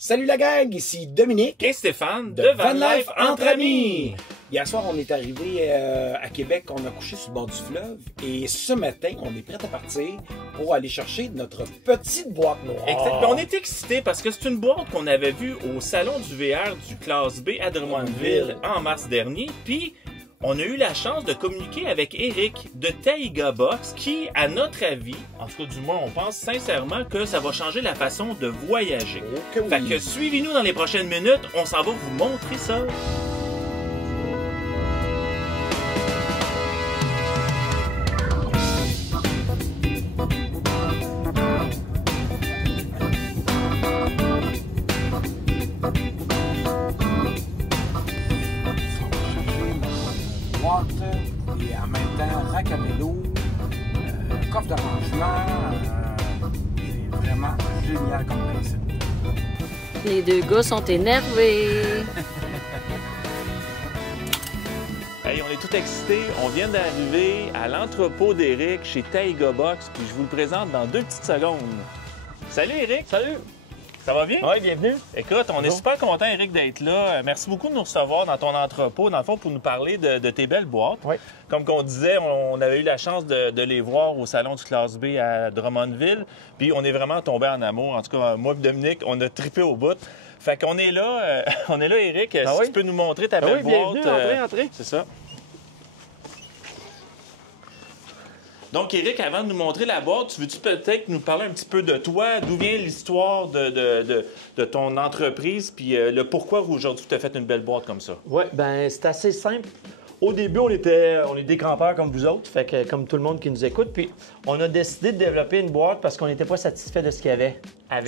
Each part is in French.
Salut la gang, ici Dominique et Stéphane de Van Life Entre Amis. Hier soir, on est arrivé à Québec, on a couché sur le bord du fleuve et ce matin, on est prêt à partir pour aller chercher notre petite boîte noire. Exact. On est excités parce que c'est une boîte qu'on avait vue au salon du VR du Classe B à Drummondville en mars dernier. Puis, on a eu la chance de communiquer avec Eric de Taiga Box qui, à notre avis, en tout cas du moins on pense sincèrement que ça va changer la façon de voyager. Okay, oui. Fait que suivez-nous dans les prochaines minutes, on s'en va vous montrer ça. Et en même temps, rack à vélo, coffre de rangement, c'est vraiment génial comme principe. Les deux gars sont énervés. Hey, on est tout excités. On vient d'arriver à l'entrepôt d'Eric chez Taiga Box, puis je vous le présente dans 2 petites secondes. Salut Eric! Salut! Ça va bien? Oui, bienvenue. Écoute, on est super content, Eric, d'être là. Merci beaucoup de nous recevoir dans ton entrepôt, dans le fond, pour nous parler de tes belles boîtes. Oui. Comme qu'on disait, on avait eu la chance de les voir au salon du Classe B à Drummondville. Puis on est vraiment tombé en amour. En tout cas, moi et Dominique, on a trippé au bout. Fait qu'on est là, Eric. Si tu peux nous montrer ta belle boîte. Bienvenue, entrez. C'est ça. Donc, Eric, avant de nous montrer la boîte, tu veux-tu peut-être nous parler un petit peu de toi? D'où vient l'histoire de ton entreprise? Puis le pourquoi aujourd'hui tu as fait une belle boîte comme ça? Oui, bien, c'est assez simple. Au début, on est des campeurs comme vous autres, fait que, comme tout le monde qui nous écoute. Puis, on a décidé de développer une boîte parce qu'on n'était pas satisfait de ce qu'il y avait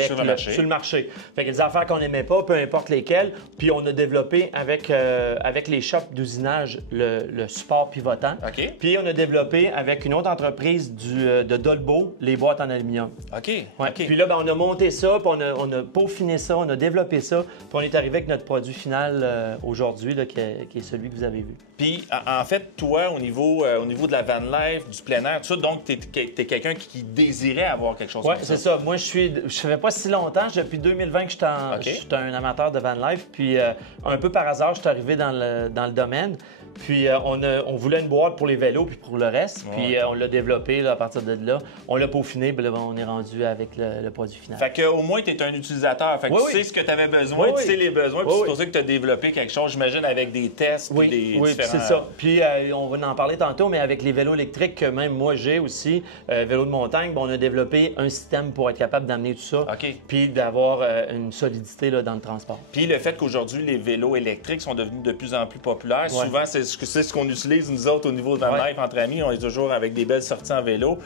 sur le marché. Fait qu'il y a des affaires qu'on n'aimait pas, peu importe lesquelles. Puis, on a développé avec les shops d'usinage le support pivotant. OK. Puis, on a développé avec une autre entreprise de Dolbo les boîtes en aluminium. OK. Ouais. OK. Puis là, ben, on a monté ça, puis on a peaufiné ça, on a développé ça, puis on est arrivé avec notre produit final aujourd'hui, là, qui est celui que vous avez vu. Puis, en fait, toi, au niveau de la van life, du plein air, tout ça, donc, tu es quelqu'un qui désirait avoir quelque chose comme ça. Oui, c'est ça. Moi, je ne fais pas si longtemps. Depuis 2020 que je suis un amateur de van life. Puis, un peu par hasard, je suis arrivé dans le domaine. Puis, on voulait une boîte pour les vélos puis pour le reste. Ouais. Puis, on l'a développé là, à partir de là. On l'a peaufiné, puis là, on est rendu avec le produit final. Fait qu'au moins, tu es un utilisateur. Fait que tu sais ce que tu avais besoin, tu sais les besoins, puis c'est pour ça que tu as développé quelque chose, j'imagine, avec des tests puis des différents... c'est ça. Puis on va en parler tantôt, mais avec les vélos électriques que même moi j'ai aussi, vélos de montagne, on a développé un système pour être capable d'amener tout ça, puis d'avoir une solidité là, dans le transport. Puis le fait qu'aujourd'hui, les vélos électriques sont devenus de plus en plus populaires, souvent c'est ce qu'on utilise nous autres au niveau de Van Life entre amis, on est toujours avec des belles sorties en vélo.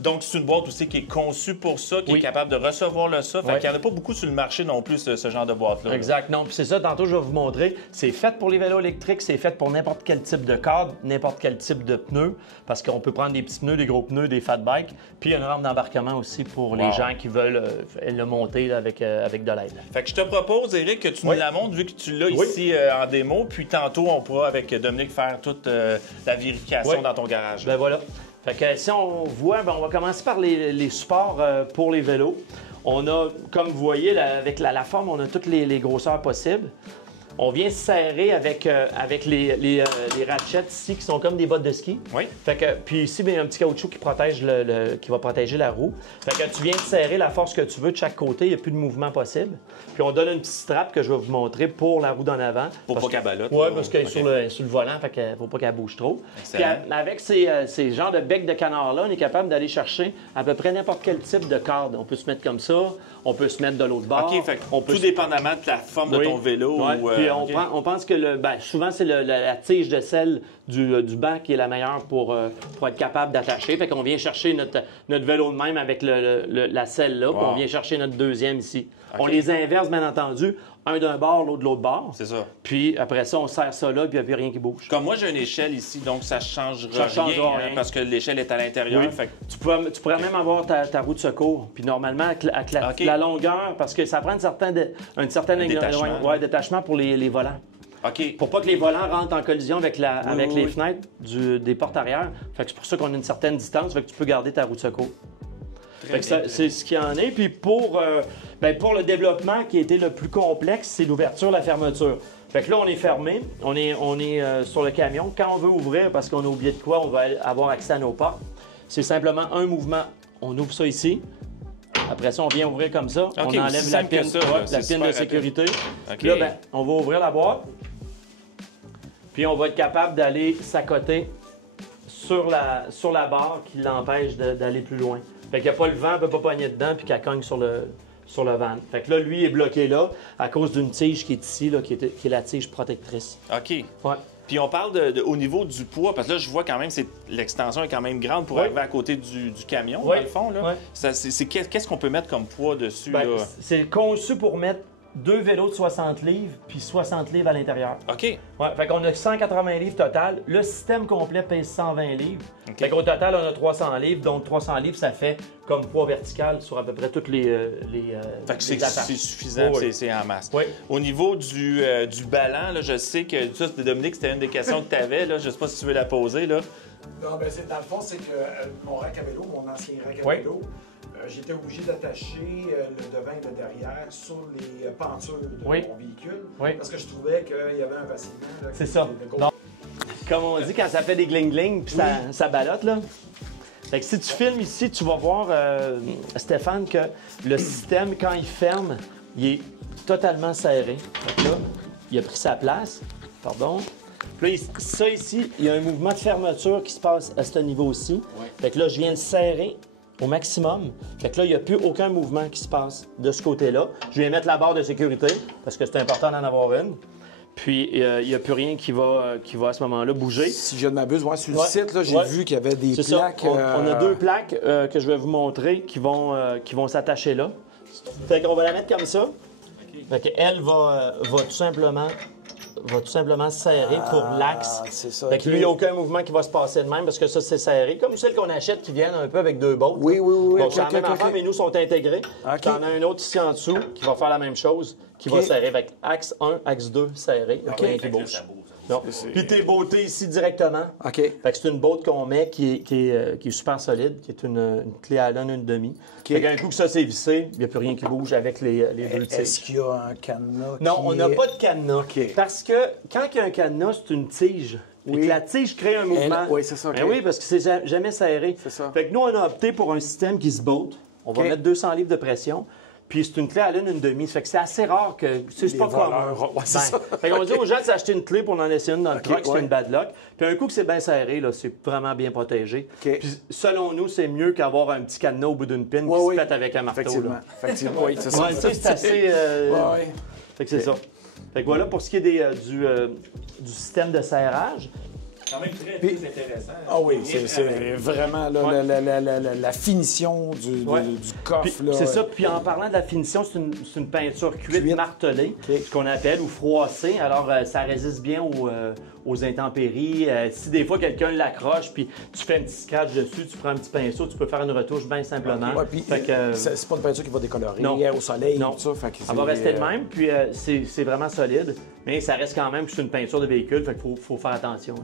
Donc c'est une boîte aussi qui est conçue pour ça, qui est capable de recevoir le ça. Fait qu'il n'y en a pas beaucoup sur le marché non plus, ce genre de boîte-là. Exact. Non, puis c'est ça, tantôt je vais vous montrer. C'est fait pour les vélos électriques, c'est fait pour n'importe quel type de cadre, n'importe quel type de pneus, parce qu'on peut prendre des petits pneus, des gros pneus, des fat bikes. Puis il y a une rampe d'embarquement aussi pour les gens qui veulent le monter là, avec de l'aide. Fait que je te propose, Eric, que tu nous la montres, vu que tu l'as ici en démo. Puis tantôt, on pourra, avec Dominique, faire toute la vérification dans ton garage. Ben voilà. Fait que si on voit, on va commencer par les supports pour les vélos. On a, comme vous voyez, avec la forme, on a toutes les grosseurs possibles. On vient serrer avec les ratchets ici, qui sont comme des bottes de ski. Oui. Fait que, puis ici, il y a un petit caoutchouc qui protège qui va protéger la roue. Fait que tu viens de serrer la force que tu veux de chaque côté, il n'y a plus de mouvement possible. Puis on donne une petite strap que je vais vous montrer pour la roue d'en avant. Pour pas qu'elle ballotte. Oui, parce qu'elle est sur le volant, fait qu'il ne faut pas qu'elle bouge trop. Puis avec ces genres de becs de canard-là, on est capable d'aller chercher à peu près n'importe quel type de corde. On peut se mettre comme ça, on peut se mettre de l'autre bord. OK, fait tout dépendamment de la forme de ton vélo. Puis on pense que souvent, c'est la tige de selle du banc qui est la meilleure pour être capable d'attacher. Fait qu'on vient chercher notre vélo de même avec la selle là, puis on vient chercher notre deuxième ici. On les inverse, bien entendu, un d'un bord, l'autre de l'autre bord. C'est ça. Puis après ça, on serre ça là, puis il n'y a plus rien qui bouge. Comme moi, j'ai une échelle ici, donc ça ne changera rien, parce que l'échelle est à l'intérieur. Oui. Fait que... Tu pourrais même avoir ta roue de secours. Puis normalement, avec la longueur, parce que ça prend un certain détachement pour les volants. OK. Pour pas que les volants rentrent en collision avec les fenêtres des portes arrière. Fait que c'est pour ça qu'on a une certaine distance, fait que tu peux garder ta roue de secours. Fait que c'est ce qu'il y en est. Puis pour le développement qui a été le plus complexe, c'est l'ouverture, la fermeture. Fait que là, on est fermé, on est sur le camion. Quand on veut ouvrir, parce qu'on a oublié de quoi, on va avoir accès à nos portes. C'est simplement un mouvement. On ouvre ça ici. Après ça, on vient ouvrir comme ça. Okay, on enlève la pine, la pine de sécurité. Okay. Là, on va ouvrir la boîte. Puis on va être capable d'aller s'accoter sur la barre qui l'empêche d'aller plus loin. Fait qu'il n'y a pas le vent, elle ne peut pas pogner dedans puis qu'elle cogne sur le van. Fait que là, lui est bloqué là à cause d'une tige qui est ici, là, qui est la tige protectrice. OK. Ouais. Puis on parle au niveau du poids, parce que là, je vois quand même l'extension est quand même grande pour arriver à côté du camion, dans le fond. Là. Ouais. Qu'est-ce qu'on peut mettre comme poids dessus? Là? C'est conçu pour mettre 2 vélos de 60 livres puis 60 livres à l'intérieur. OK. Ouais, fait qu'on a 180 livres total. Le système complet pèse 120 livres. Okay. Fait qu'au total, on a 300 livres. Donc 300 livres, ça fait comme poids vertical sur à peu près toutes les fait que c'est suffisant, c'est en masse. Oui. Au niveau du ballon, là, je sais que ça, Dominique, c'était une des questions que tu avais. Là. Je ne sais pas si tu veux la poser. Là. Non, ben dans le fond, c'est que mon rack à vélo, mon ancien rack à vélo, j'étais obligé d'attacher le devant et le derrière sur les pentures de mon véhicule parce que je trouvais qu'il y avait un vacillement. C'est ça. Donc, comme on dit, quand ça fait des gling-gling puis ça ballotte, là. Fait que si tu filmes ici, tu vas voir, Stéphane, que le système, quand il ferme, il est totalement serré. Fait que là, il a pris sa place. Pardon. Puis là, ça ici, il y a un mouvement de fermeture qui se passe à ce niveau-ci. Fait que là, je viens de serrer au maximum. Fait que là, il n'y a plus aucun mouvement qui se passe de ce côté-là. Je viens mettre la barre de sécurité parce que c'est important d'en avoir une. Puis, il n'y a plus rien qui va à ce moment-là bouger. Si je ne m'abuse, sur le site, j'ai vu qu'il y avait des plaques. On a 2 plaques que je vais vous montrer qui vont s'attacher là. Fait qu'on va la mettre comme ça. Fait qu'elle va tout simplement serrer pour l'axe. C'est ça. Fait que lui, il n'y a aucun mouvement qui va se passer de même parce que ça, c'est serré. Comme celles qu'on achète qui viennent un peu avec 2 bottes. Oui. Donc, c'est la même affaire, mais nous sont intégrés. Tu en as un autre ici en dessous qui va faire la même chose, qui va serrer avec axe 1, axe 2 serré. Rien qui bouge. Non. Puis tes bottées ici directement. OK. Fait que c'est une botte qu'on met qui est super solide, qui est une clé Allen 1,5. Fait qu'un coup que ça c'est vissé, il n'y a plus rien qui bouge avec les 2 tiges. Est-ce qu'il y a un cadenas? Non, on n'a pas de cadenas. Parce que quand il y a un cadenas, c'est une tige. Et que la tige crée un mouvement. Oui, c'est ça. Ben oui, parce que c'est jamais serré. C'est ça. Fait que nous, on a opté pour un système qui se botte. On va mettre 200 livres de pression. Puis c'est une clé Allen 1,5. Fait que c'est assez rare que. C'est pas commun. C'est ça. Fait qu'on dit aux gens de s'acheter une clé pour en laisser une dans le truck, c'est une bad luck. Puis un coup que c'est bien serré, là, c'est vraiment bien protégé. Puis selon nous, c'est mieux qu'avoir un petit cadenas au bout d'une pine qui se pète avec un marteau. Effectivement, oui, c'est ça. C'est assez. Fait que c'est ça. Fait que voilà pour ce qui est du système de serrage. Quand même très intéressant. Ah oui, c'est vraiment là, la finition du coffre. C'est ça. Puis en parlant de la finition, c'est une peinture cuite martelée, ce qu'on appelle, ou froissée. Alors, ça résiste bien aux intempéries. Si des fois, quelqu'un l'accroche, puis tu fais un petit scratch dessus, tu prends un petit pinceau, tu peux faire une retouche bien simplement. Ouais, puis c'est pas une peinture qui va décolorer au soleil. Tout ça. Fait que elle va rester de même, puis c'est vraiment solide. Mais ça reste quand même que c'est une peinture de véhicule, fait qu'il faut faire attention. Là.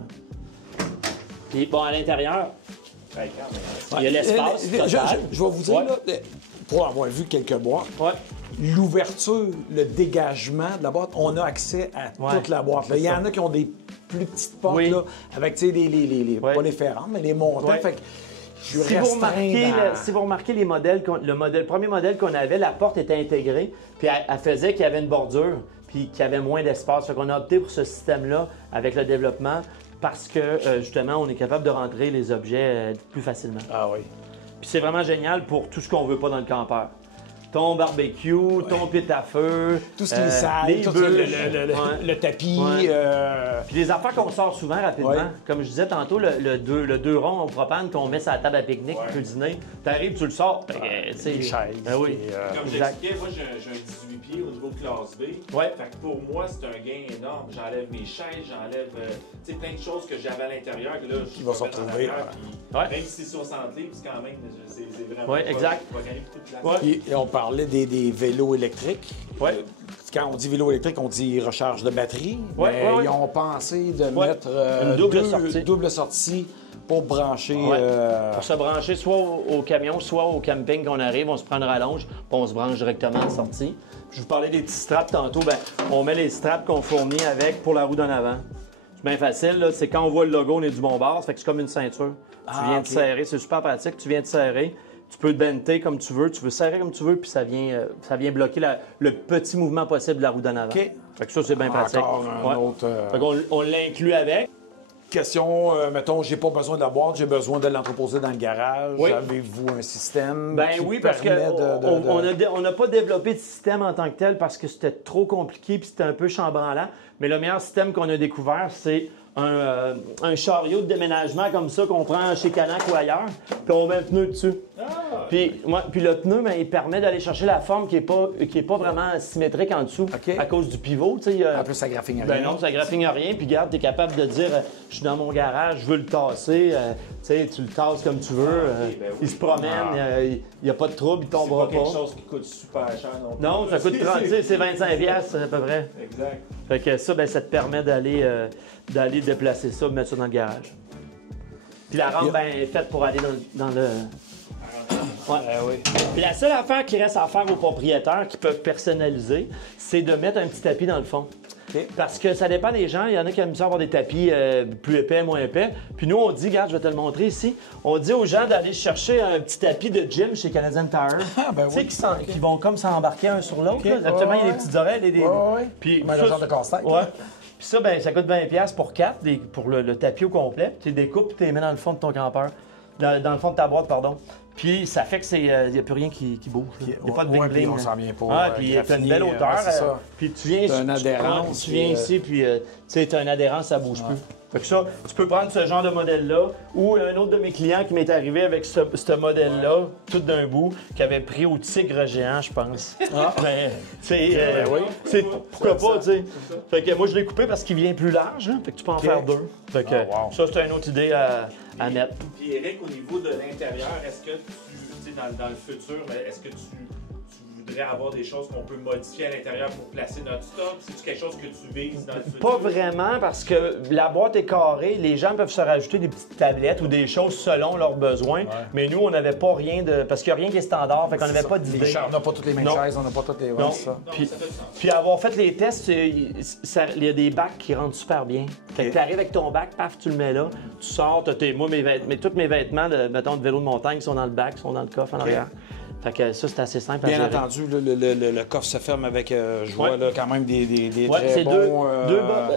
Puis bon, à l'intérieur, il y a l'espace. Je vais vous dire, là, pour avoir vu quelques boîtes, l'ouverture, le dégagement de la boîte, on a accès à toute la boîte. Il y en a qui ont des plus petites portes là, avec pas les ferrantes, mais les montants. Fait que je suis si vous remarquez les modèles, le premier modèle qu'on avait, la porte était intégrée, puis elle faisait qu'il y avait une bordure, puis qu'il y avait moins d'espace. Fait qu'on a opté pour ce système-là avec le développement. Parce que, justement, on est capable de rentrer les objets plus facilement. Ah oui. Puis c'est vraiment génial pour tout ce qu'on veut pas dans le campeur. Ton barbecue, ton pit à feu, tout ce qui est sale, les bûches, le tapis. Puis les affaires qu'on sort souvent rapidement. Comme je disais tantôt, le 2 ronds au propane qu'on met sur la table à pique-nique pour cuisiner. T'arrives, tu le sors. Les chaises. Oui. Comme j'expliquais, moi j'ai un 18 pieds au niveau de classe B. Fait que pour moi, c'est un gain énorme. J'enlève mes chaises, j'enlève plein de choses que j'avais à l'intérieur. Qui va se retrouver. Même si c'est 60 livres, c'est quand même, c'est vraiment exact. pas gagner beaucoup de place. Et on parlait des vélos électriques. Oui. Quand on dit vélo électrique, on dit recharge de batterie. Ouais, mais ouais. ils ont pensé de mettre une double sortie pour brancher. Pour se brancher soit au camion, soit au camping qu'on arrive, on se prend une rallonge, puis on se branche directement en sortie. Je vous parlais des petits straps tantôt. Bien, on met les straps qu'on fournit avec pour la roue d'en avant. C'est bien facile, là. C'est quand on voit le logo, on est du bon bord. Ça fait que c'est comme une ceinture. Tu viens de serrer, c'est super pratique. Tu viens de serrer. Tu peux te benter comme tu veux serrer comme tu veux, puis ça vient bloquer le petit mouvement possible de la roue d'en avant. OK. Fait que ça, c'est bien pratique. Encore un autre. Fait qu'on on l'inclut avec. Question, mettons, j'ai pas besoin de la boîte, j'ai besoin de l'entreposer dans le garage. Oui. Avez-vous un système Ben qui oui, parce permet on n'a pas développé de système en tant que tel parce que c'était trop compliqué puis c'était un peu chambranlant. Mais le meilleur système qu'on a découvert, c'est un chariot de déménagement comme ça qu'on prend chez Canac ou ailleurs, puis on met un pneu dessus. Puis le pneu, ben, il permet d'aller chercher la forme qui est pas vraiment symétrique en dessous à cause du pivot. En plus, ça graphigne rien. Ben non, ça graphigne rien. Puis regarde, tu es capable de dire je suis dans mon garage, je veux le tasser. Tu le tasses comme tu veux. Il se promène, il n'y a pas de trouble, il tombera pas. C'est pas quelque chose qui coûte super cher non plus. Non, ça coûte 30, c'est 25$ à peu près. Exact. Fait que ça, ben, ça te permet d'aller déplacer ça, mettre ça dans le garage. Puis la rampe ben, est faite pour aller dans le... Ouais. Oui. Puis la seule affaire qui reste à faire aux propriétaires qui peuvent personnaliser, c'est de mettre un petit tapis dans le fond. OK. Parce que ça dépend des gens. Il y en a qui aiment ça avoir des tapis plus épais, moins épais. Puis nous, on dit, regarde, je vais te le montrer ici, on dit aux gens d'aller chercher un petit tapis de gym chez Canadian Tire. Ah, ben oui. Tu sais, qui vont comme s'embarquer un sur l'autre. OK. Là. Actuellement, il y a des petites oreilles. Puis, Puis un genre de casse-tête. Ouais. Puis ça, ben, ça coûte 20$ pour 4 pour le tapis au complet. Tu les découpes et tu les mets dans le fond de ton campeur. Dans le fond de ta boîte, pardon. Puis ça fait que il n'y a plus rien qui bouge. Il n'y a pas de bling-bling. On s'en vient pas. Ah, puis tu as une belle hauteur. c'est ça. Puis tu viens T'as une adhérence, Tu viens ici, puis tu sais, tu as une adhérence, ça bouge plus. Fait que ça, tu peux prendre ce genre de modèle-là, ou un autre de mes clients qui m'est arrivé avec ce modèle-là, tout d'un bout, qui avait pris au tigre géant, je pense. Ben, c'est pourquoi pas, tu sais. Fait que moi, je l'ai coupé parce qu'il vient plus large, hein, fait que tu peux en faire deux. Fait que ça, c'est une autre idée à mettre. Puis Eric, au niveau de l'intérieur, est-ce que tu sais, dans le futur, est-ce que tu voudrais avoir des choses qu'on peut modifier à l'intérieur pour placer notre stock? C'est-tu quelque chose que tu vises dans le futur? Pas vraiment, parce que la boîte est carrée. Les gens peuvent se rajouter des petites tablettes ou des choses selon leurs besoins. Ouais. Mais nous, on n'avait pas rien de... Parce qu'il n'y a rien qui est standard, fait qu'on n'avait pas d'idée. On n'a pas toutes les mêmes chaises, on n'a pas toutes les... Non. Ça. Puis avoir fait les tests, il y a des bacs qui rentrent super bien. Fait que tu arrives avec ton bac, paf, tu le mets là, tu sors, tous mes vêtements mettons, de vélo de montagne sont dans le bac, sont dans le coffre en arrière. Fait que ça, c'est assez simple à gérer. Bien entendu, le coffre se ferme avec, je vois là, quand même des ouais, très bons...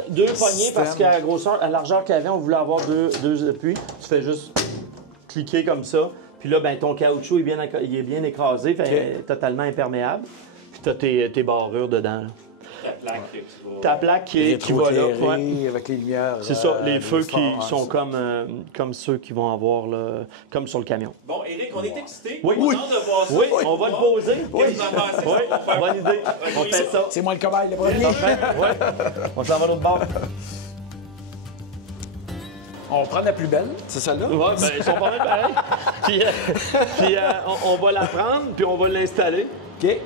deux poignées parce qu'à la grosseur, à la largeur qu'il y avait, on voulait avoir deux appuis. Tu fais juste cliquer comme ça. Puis là, ben, ton caoutchouc il est bien écrasé, fait totalement imperméable. Puis tu as tes barrures dedans. Là. Ta plaque qui va là. Ouais. Avec les lumières. C'est ça, les feux qui sont comme ceux qui vont avoir, là, comme sur le camion. Bon, Eric, on est excités. Oui, on a hâte de voir ça. Oui, on va te poser. Oui, bonne idée. On fait ça. C'est moi le cobaye, le premier. On s'en va l'autre bord. On prend la plus belle, c'est celle-là? Oui, ben, ils sont pas mal pareils. Puis on va la prendre, puis on va l'installer. OK.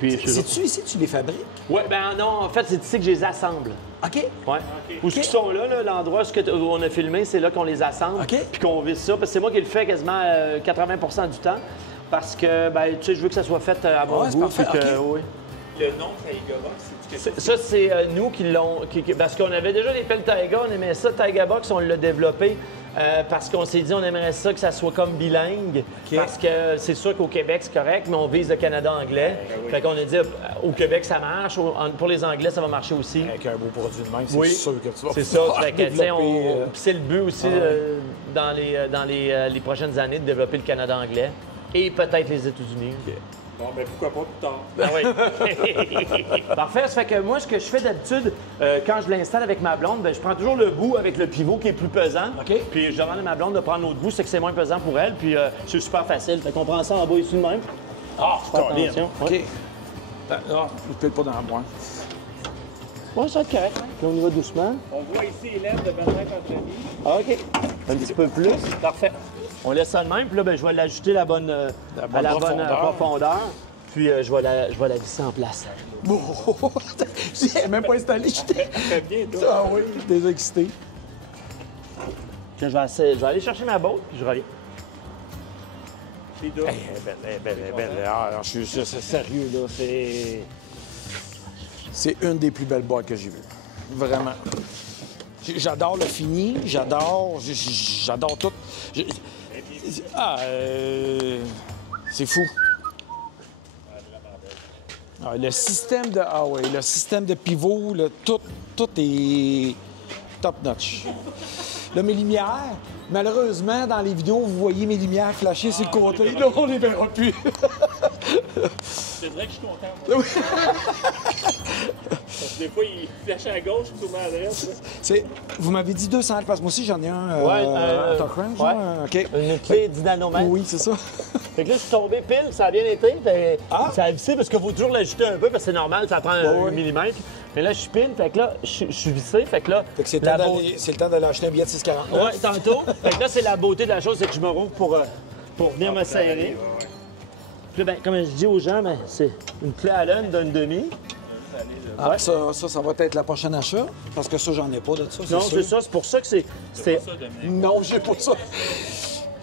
C'est-tu ici que tu les fabriques? Oui, ben non, en fait, c'est ici que je les assemble. OK. Ouais. Où ils sont là, l'endroit où on a filmé, c'est là qu'on les assemble. OK. Puis qu'on visse ça. Parce que c'est moi qui le fais quasiment 80% du temps. Parce que, ben, tu sais, je veux que ça soit fait à mon goût. Parfait. Puis oui. Le nom Taiga Box, ça, c'est nous qui l'ont... Parce qu'on avait déjà les pelles Taiga, on aimait ça. Taiga Box, on l'a développé parce qu'on s'est dit on aimerait ça que ça soit comme bilingue. Okay. Parce que c'est sûr qu'au Québec, c'est correct, mais on vise le Canada anglais. Oui. Fait qu'on a dit au Québec, ça marche. Pour les Anglais, ça va marcher aussi. Avec un beau produit de même, c'est sûr que tu vas c'est ça. Fait que, c'est le but aussi dans les prochaines années de développer le Canada anglais et peut-être les États-Unis. Okay. Bon, ben pourquoi pas plus tard? Ah oui. Parfait. Ça fait que moi, ce que je fais d'habitude, quand je l'installe avec ma blonde, ben, je prends toujours le bout avec le pivot qui est plus pesant. OK. Puis je demande à ma blonde de prendre l'autre bout, c'est que c'est moins pesant pour elle. Puis c'est super facile. Fait qu'on prend ça en bas ici de même. Ah, attention. OK. Non, je ne pile pas dans la boîte. Oui, ça va être correct. Puis on y va doucement. On voit ici les lèvres de Benoît Ah, OK. Un petit peu plus. Parfait. On laisse ça de même, puis là, ben, je vais l'ajouter à la bonne profondeur. Puis je vais la visser en place. Oh, j'ai même pas installé. J'étais bien, toi. Ah oui, j'étais excité. Là, je vais aller chercher ma botte, puis je reviens. C'est doux. Elle est belle. Ah, je suis sérieux, là. C'est une des plus belles boîtes que j'ai vues. Vraiment. J'adore le fini, j'adore tout. C'est fou. Ah, le système de pivot, tout est top notch. Là, mes lumières, malheureusement, dans les vidéos, vous voyez mes lumières flasher sur le côté. Là, on les verra plus. C'est vrai que je suis content. Parce que des fois, il flash à gauche, il tourne à droite. Vous m'avez dit 200 parce que moi aussi, j'en ai un Autocrank. OK. Une clé 10 nanomètres. Oui, c'est ça. Fait que là, je suis tombé pile, ça a bien été. Ça a vissé parce qu'il faut toujours l'ajouter un peu parce que c'est normal, ça prend 1 mm. Mais là, je suis pile, fait que là, je suis vissé. Fait que là, c'est le temps d'aller acheter un billet de 6,49. Oui, tantôt. Fait que là, c'est la beauté de la chose, c'est que je me rouvre pour venir me serrer. Puis là, ben, comme je dis aux gens, ben, c'est une clé Allen d'une demi. Ah, ça va être la prochaine achat, parce que ça, j'en ai pas de ça. Non, c'est ça, c'est pour ça que c'est. Non, j'ai pas ça.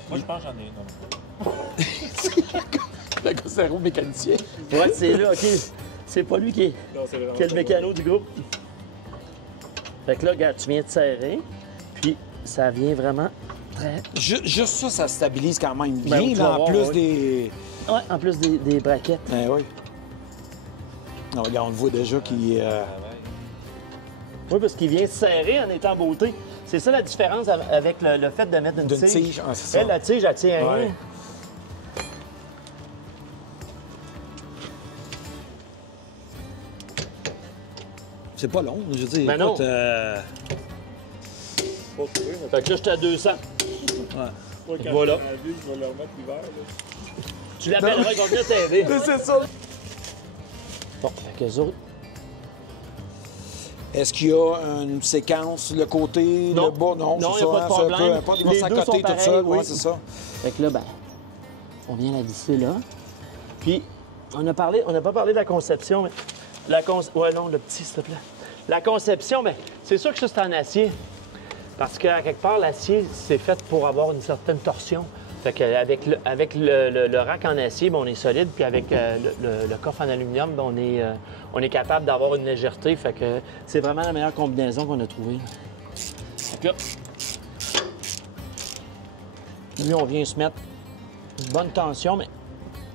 Moi, je pense que j'en ai un. Le gars, c'est un mécanicien. Ouais, c'est là, OK. C'est pas lui qui est le mécano du groupe. Fait que là, regarde, tu viens de serrer, puis ça vient vraiment très... Juste ça, ça stabilise quand même bien, Ben, là, en plus des... Ouais, en plus des braquettes. Ben oui. Non, regarde, on le voit déjà qui... Oui, parce qu'il vient se serrer en étant beauté. C'est ça la différence avec le fait de mettre une tige. Ah, c'est ça. Elle, la tige, elle tient à rien. C'est pas long, je veux dire. Ben non. Écoute, Fait que là, j'étais à 200. Ouais. Voilà. Je vais leur mettre l'hiver. Tu l'appelleras, ils vont venir t'aider. C'est ça. Bon, fait qu'eux autres... Est-ce qu'il y a une séquence, le côté, Non. le bas? Non, Non, c'est il n'y a ça. pas de problème. Ils vont Les deux s'accoter sont tout pareils, seul. oui. Ouais, c'est ça. Fait que là, ben, on vient la visser là. Puis, on n'a pas parlé de la conception, mais... Ouais, non, le petit, s'il te plaît. La conception, bien, c'est sûr que ça, c'est en acier. Parce qu'à quelque part, l'acier, c'est fait pour avoir une certaine torsion. Fait qu'avec le rack en acier, bien, on est solide. Puis avec le coffre en aluminium, bien, on est capable d'avoir une légèreté. Fait que c'est vraiment la meilleure combinaison qu'on a trouvée. Fait que là, lui, on vient se mettre une bonne tension, mais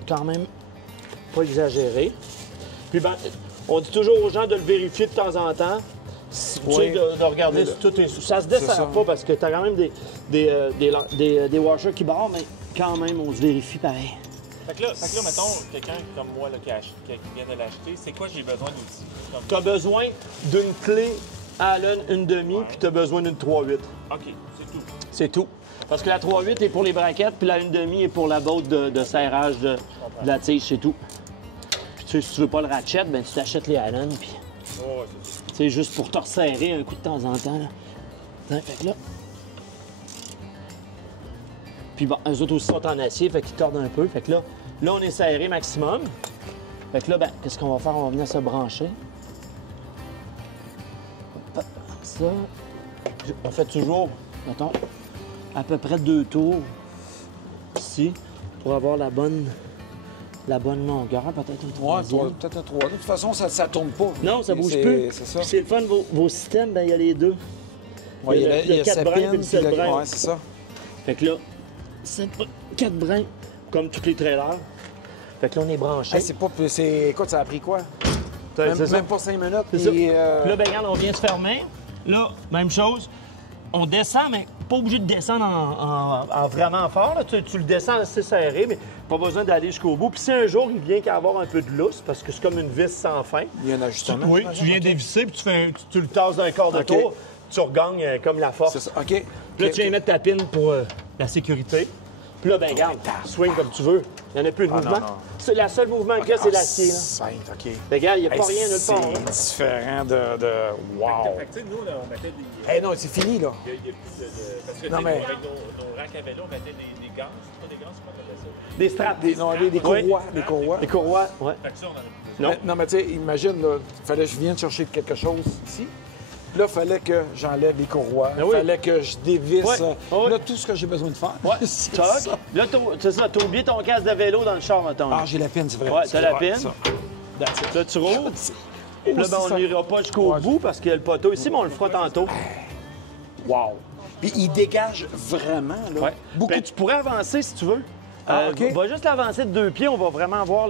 quand même pas exagéré. Puis, ben, on dit toujours aux gens de le vérifier de temps en temps. Tu sais, de regarder si tout est... Ça se dessert pas parce que tu as quand même des washers qui barrent, mais quand même, on se vérifie pareil. Fait que là, mettons, quelqu'un comme moi là, qui vient de l'acheter, c'est quoi j'ai besoin d'outils? Tu as besoin d'une clé Allen 1,5 puis tu as besoin d'une 3.8. OK, c'est tout. C'est tout. Parce que la 3.8 est pour les braquettes puis la 1,5 est pour la botte de serrage de la tige, c'est tout. Puis tu sais, si tu veux pas le ratchet, ben tu t'achètes les Allen puis... Oh, ouais, c'est ça. C'est juste pour te resserrer un coup de temps en temps. Là. Fait que là... Puis bon, eux autres aussi sont en acier, fait qu'ils tordent un peu. Fait que là, on est serré maximum. Fait que là, ben, qu'est-ce qu'on va faire? On va venir se brancher. Hop, ça. On fait toujours, mettons, à peu près 2 tours ici pour avoir la bonne longueur, peut-être un troisième. Ouais, peut-être un 3. De toute façon, ça tourne pas. Non, ça bouge plus. C'est ça. Puis c'est le fun, vos systèmes, ben il y a les deux. Ouais, il y a 4 brins puis le 7 brins. Ouais, c'est ça. Fait que là, 4 brins, comme tous les trailers. Fait que là, on est branché. Hey, écoute, ça a pris quoi? Même pas 5 minutes. C'est ça. Puis là, ben regarde, on vient se fermer. Là, même chose. On descend, mais pas obligé de descendre en vraiment fort. Là. Tu le descends assez serré, mais pas besoin d'aller jusqu'au bout. Puis si un jour, il vient qu'à avoir un peu de lousse, parce que c'est comme une vis sans fin. Il y a un ajustement. Oui, tu viens dévisser, puis tu le tasses d'un quart de tour. Tu regagnes comme la force. C'est ça. OK. Puis là, tu viens mettre ta pine pour la sécurité. Puis là, ben regarde, swing comme tu veux. Il n'y en a plus de mouvement. C'est la seule mouvement qu'il y a, c'est l'acier. Simple, OK. Regarde, il n'y a pas rien de part. C'est différent de... Wow! Fait que, tu sais, nous, on mettait des... Non, c'est fini, là. Il y a plus de... Parce que Non, mais- avec nos racks à vélo, on mettait des ganses. C'est pas des ganses, comment on appelle ça? Des straps. Des courroies. Des courrois. Des courroies, ouais. Fait que ça, on en a plus. Non. Non, mais tu sais, imagine, là, fallait que je vienne chercher quelque chose ici. Là, il fallait que j'enlève les courroies. Il oui. fallait que je dévisse. Ouais. Là, tout ce que j'ai besoin de faire. Ouais, c'est toc. ça. Là, c'est ça, t'as oublié ton casque de vélo dans le char, mettons. Ah, j'ai la pine, c'est vrai. Ouais, t'as la pine. ça. Là, tu roules. Puis là, ben, on n'ira pas jusqu'au bout parce qu'il y a le poteau ici, mais on le fera tantôt. Wow! Puis il dégage vraiment, là. Ouais. Beaucoup. Ben, tu pourrais avancer si tu veux. Ah, OK. On va juste l'avancer de 2 pieds, on va vraiment voir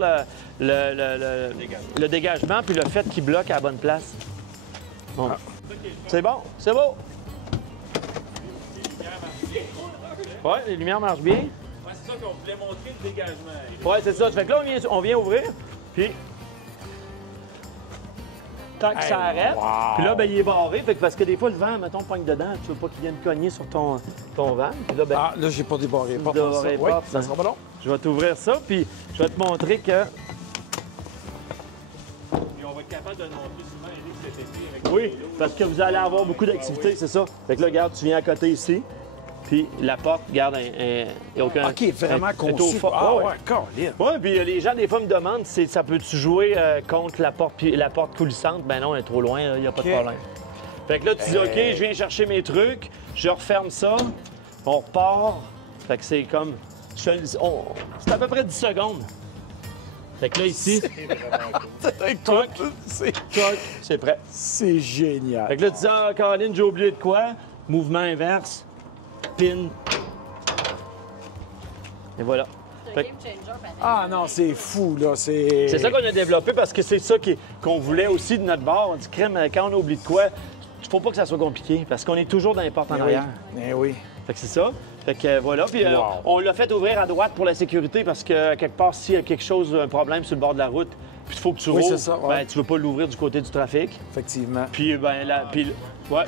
le dégagement puis le fait qu'il bloque à la bonne place. Bon. C'est bon, c'est beau. Ouais, les lumières marchent bien. Ouais, c'est ça qu'on voulait montrer le dégagement. Ouais, c'est ça. Fait que là, on vient ouvrir, puis tant que ça arrête, wow. puis là, ben, il est barré. Fait que parce que des fois, le vent, mettons, pogne dedans, tu veux pas qu'il vienne cogner sur ton van. Puis là, ben, Ah, là, j'ai pas débarré. Pas débarré, oui, pas, ça sera pas long. je vais t'ouvrir ça, puis je vais te montrer que... Puis on va être capable de monter souvent, Eric, cet été avec Oui, le vélo. parce que vous allez avoir beaucoup d'activités, c'est ça. Fait que là, regarde, tu viens à côté ici, puis la porte, regarde, il n'y a aucun... OK, vraiment est au conçu. fond. Ah, Ouais, ouais, Colin. Oui, puis les gens, des fois, me demandent si ça peut-tu jouer contre la porte, puis la porte coulissante. Ben non, elle est trop loin, il n'y a pas de OK. problème. Fait que là, tu dis, OK, je viens chercher mes trucs, je referme ça, on repart. Fait que c'est comme... c'est à peu près 10 secondes. Fait que là, ici, toc, toc, c'est prêt. C'est génial. Fait que là, tu dis, ah, Caroline, j'ai oublié de quoi? Mouvement inverse, pin. Et voilà. C'est un Fait- game changer, pareil. Ah non, c'est fou, là. C'est C'est ça qu'on a développé parce que c'est ça qu'on voulait aussi de notre bord. On dit, crème, quand on oublie de quoi, il faut pas que ça soit compliqué parce qu'on est toujours dans les portes en arrière. Eh oui. Fait que c'est ça. Fait que voilà. Puis Wow. on l'a fait ouvrir à droite pour la sécurité parce que quelque part, s'il y a quelque chose, un problème sur le bord de la route, puis il faut que tu Oui, roules, c'est ça, ouais. ben, tu veux pas l'ouvrir du côté du trafic. Effectivement. Puis, ben, puis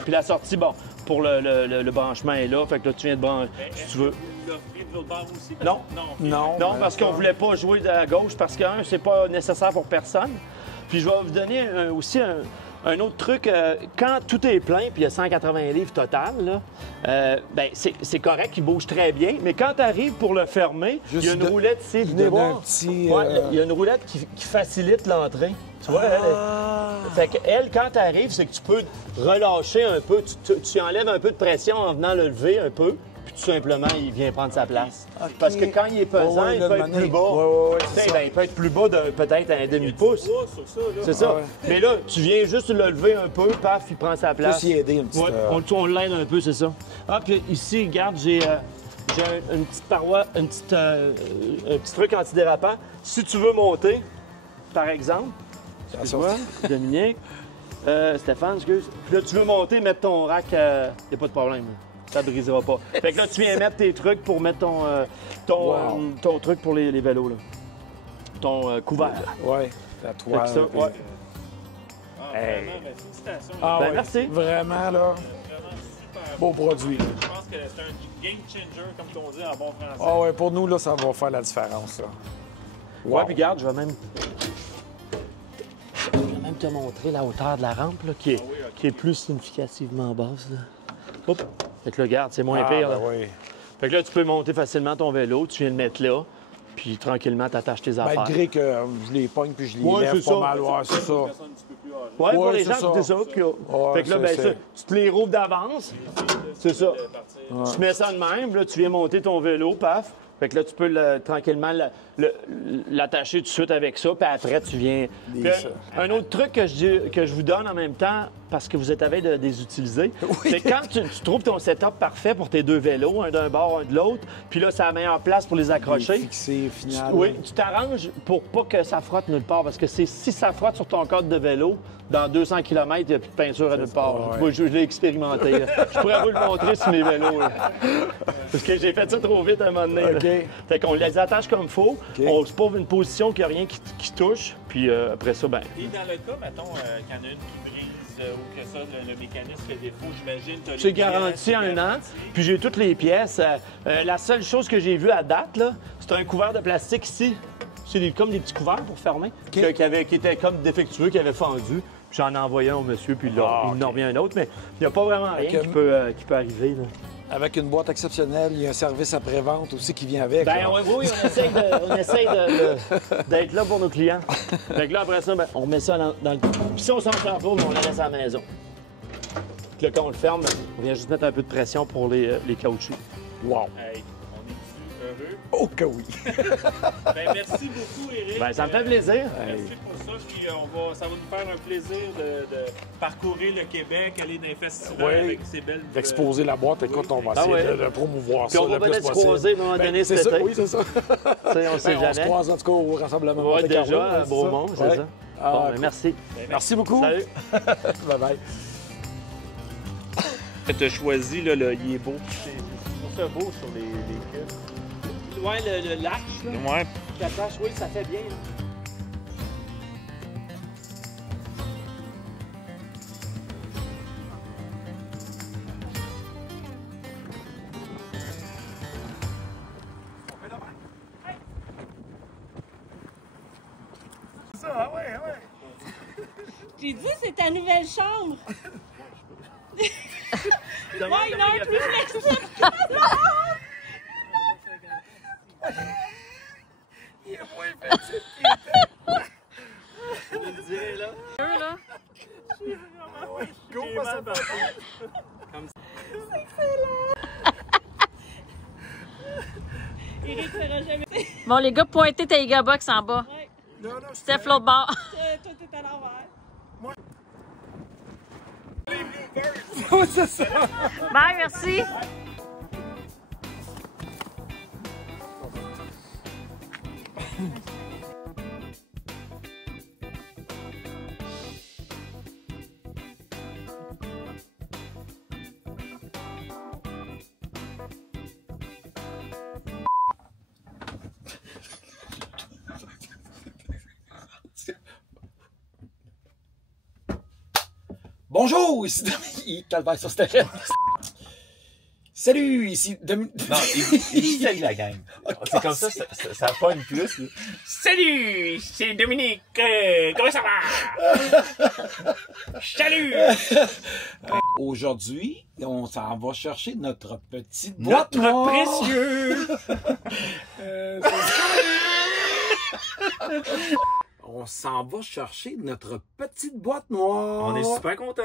la sortie, bon, pour le branchement est là. Fait que là, tu viens de brancher, si tu veux. Il l'a pris de l'autre bord aussi? Non. Non. Non, parce qu'on voulait pas jouer à gauche parce que, un, c'est pas nécessaire pour personne. Puis je vais vous donner aussi un autre truc. Quand tout est plein, puis il y a 180 livres total, là, ben, c'est correct, il bouge très bien. Mais quand tu arrives pour le fermer, il y a une roulette ici. Venez donner voir. un petit, Ouais, il y a une roulette qui facilite l'entrée. Tu vois, fait qu'elle, quand tu arrives, c'est que tu peux relâcher un peu. Tu enlèves un peu de pression en venant le lever un peu. Puis tout simplement, il vient prendre sa place. OK. Parce que quand il est pesant, Ouais, il là, peut de être manière- plus bas. Ouais, Tu sais, c'est ça. ben, il peut être plus bas de peut-être un demi-pouce. Sur ça, là. C'est ça. ouais. Mais là, tu viens juste le lever un peu, paf, il prend sa place. Juste y aider un petit Ouais, on l'aide un peu, c'est ça. Ah, puis ici, regarde, j'ai une petite paroi, un petit truc antidérapant. Si tu veux monter, par exemple, excuse-moi, Dominique, Stéphane, excuse. Puis là, tu veux monter, mettre ton rack, il n'y a pas de problème. Ça ne brisera pas. Fait que là, tu viens mettre tes trucs pour mettre ton truc pour les vélos, là. Ton couvert. Ouais. La Fait toile. que ça, puis- ouais. Ah, vraiment, ben, félicitations. Ah, Ben, ouais. merci. Vraiment, là. Vraiment super. Beau produit. là. Je pense que c'est un game changer, comme on dit en bon français. Ah ouais, pour nous, là, ça va faire la différence, là. Ouais, puis regarde, je vais même te montrer la hauteur de la rampe, là, qui est plus significativement basse, là. Hop! Fait que là, regarde, c'est moins pire, là. Ben oui. Fait que là, tu peux monter facilement ton vélo, tu viens le mettre là, puis tranquillement, t'attaches tes affaires. Malgré que je les pogne puis je les Ouais, lève c'est pas ça. mal. Ouais, c'est ça. Personne un petit peu plus âgée. Ouais, pour Ouais, les c'est gens, ça. c'est ça. Fait que là, ben, c'est- ça, tu te les rouvres d'avance. C'est ça. Tu mets ça de même, là, tu viens monter ton vélo, paf. Fait que là, tu peux tranquillement l'attacher tout de suite avec ça, puis après, tu viens... Puis, un autre truc que je vous donne en même temps, parce que vous êtes à veille de les utiliser, c'est quand tu trouves ton setup parfait pour tes deux vélos, un d'un bord, un de l'autre, puis là, c'est la meilleure place pour les accrocher. Fixé, final. Oui, tu t'arranges pour pas que ça frotte nulle part, parce que si ça frotte sur ton cadre de vélo, dans 200 km, il n'y a plus de peinture à nulle part. ouais. Moi, je l'ai expérimenté. Là. Je pourrais vous le montrer sur mes vélos. Là. Parce que j'ai fait ça trop vite à un moment donné. là. OK. Fait qu'on les attache comme il faut, on se pose une position qu'il n'y a rien qui touche, puis après ça, ben Et dans le cas, mettons, qu'il y en a une qui brise, ou que ça, le mécanisme fait défaut, j'imagine. C'est garanti un an, puis j'ai toutes les pièces. La seule chose que j'ai vue à date, là, c'est un couvert de plastique ici. C'est comme des petits couverts pour fermer, qui étaient comme défectueux, qui avaient fendu. Puis j'en ai envoyé un au monsieur, puis il en revient un autre, mais il n'y a pas vraiment rien qui peut arriver. Là. Avec une boîte exceptionnelle, il y a un service après-vente aussi qui vient avec. Ben oui, on essaye d'être là pour nos clients. Fait que là, après ça, ben, on met ça dans le... Puis si on s'en sert pas, on la laisse à la maison. Puis là, quand on le ferme, on vient juste mettre un peu de pression pour les caoutchoucs. Wow! Hey, on est-tu heureux? Oh que oui! Ben, merci beaucoup, Éric. Ben, ça me fait plaisir. Merci pour ça. Puis ça va nous faire un plaisir de parcourir le Québec, aller dans les festivals avec ces belles... D'exposer la boîte. Écoute, on va essayer de promouvoir ça le plus possible. Puis on va peut-être se croiser à un moment donné cet été. Oui, c'est ça. On sait jamais. On se croise en tout cas au rassemblement. Oui, déjà, à Bromont, c'est ça. Bon, ben, merci. Merci beaucoup. Salut. Bye-bye. Tu as choisi, là, il est beau. C'est beau sur les cubes. Ouais, le large, là. Ouais. Qui attache, oui, ça fait bien, là. J'ai dit, c'est ta nouvelle chambre. Ouais, il y en a un plus flexible. Il est moins petit qu'il était. Je le dirais, là. Là. Go, passe pas. C'est excellent. Éric fera jamais. Bon, les gars, pointez ta Iga Box en bas. Ouais. Non, Steph, l'autre bord. Toi, t'es à l'envers. Oh, c'est ça. Bye, merci. Bonjour, ici Dominique. Calvaire sur cette Salut, ici Dominique. Non, il dit salut la gang. C'est comme ça, ça pogne plus. Là. Salut, c'est Dominique. Comment ça va? Salut! Aujourd'hui, on s'en va chercher notre petite boîte Notre noire. précieux! On s'en va chercher notre petite boîte noire. On est super contents.